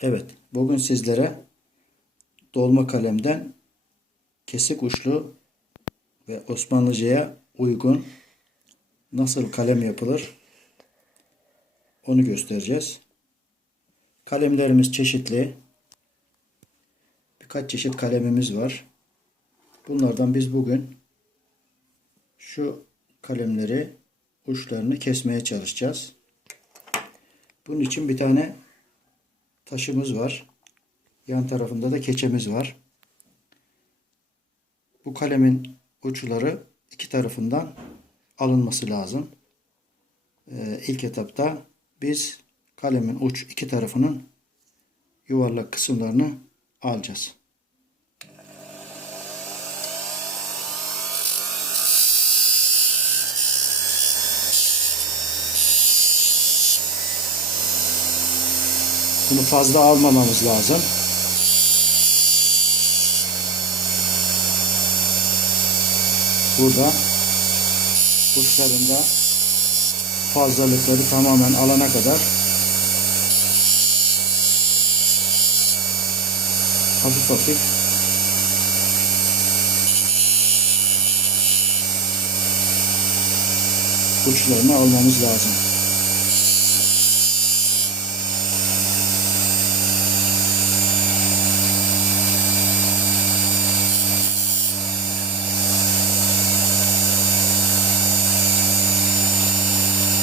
Evet, bugün sizlere dolma kalemden kesik uçlu ve Osmanlıca'ya uygun nasıl kalem yapılır onu göstereceğiz. Kalemlerimiz çeşitli. Birkaç çeşit kalemimiz var. Bunlardan biz bugün şu kalemleri uçlarını kesmeye çalışacağız. Bunun için bir tane taşımız var. Yan tarafında da keçemiz var. Bu kalemin uçları iki tarafından alınması lazım. Ee, ilk etapta biz kalemin uç iki tarafının yuvarlak kısımlarını alacağız. Bunu fazla almamamız lazım. Burada uçlarında fazlalıkları tamamen alana kadar hafif hafif uçlarını almamız lazım.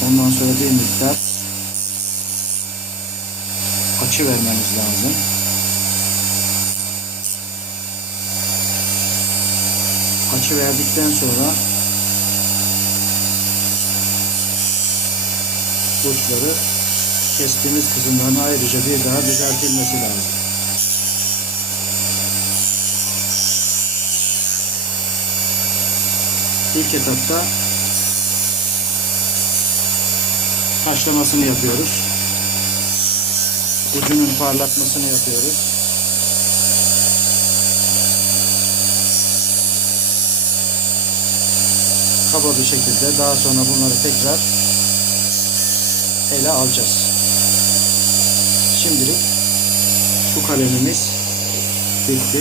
Ondan sonra bir miktar açı vermemiz lazım. Açı verdikten sonra uçları kestiğimiz kısımlarına ayrıca bir daha düzeltilmesi lazım. İlk etapta haşlamasını yapıyoruz. Ucunun parlatmasını yapıyoruz. Kaba bir şekilde daha sonra bunları tekrar ele alacağız. Şimdilik bu kalemimiz bitti.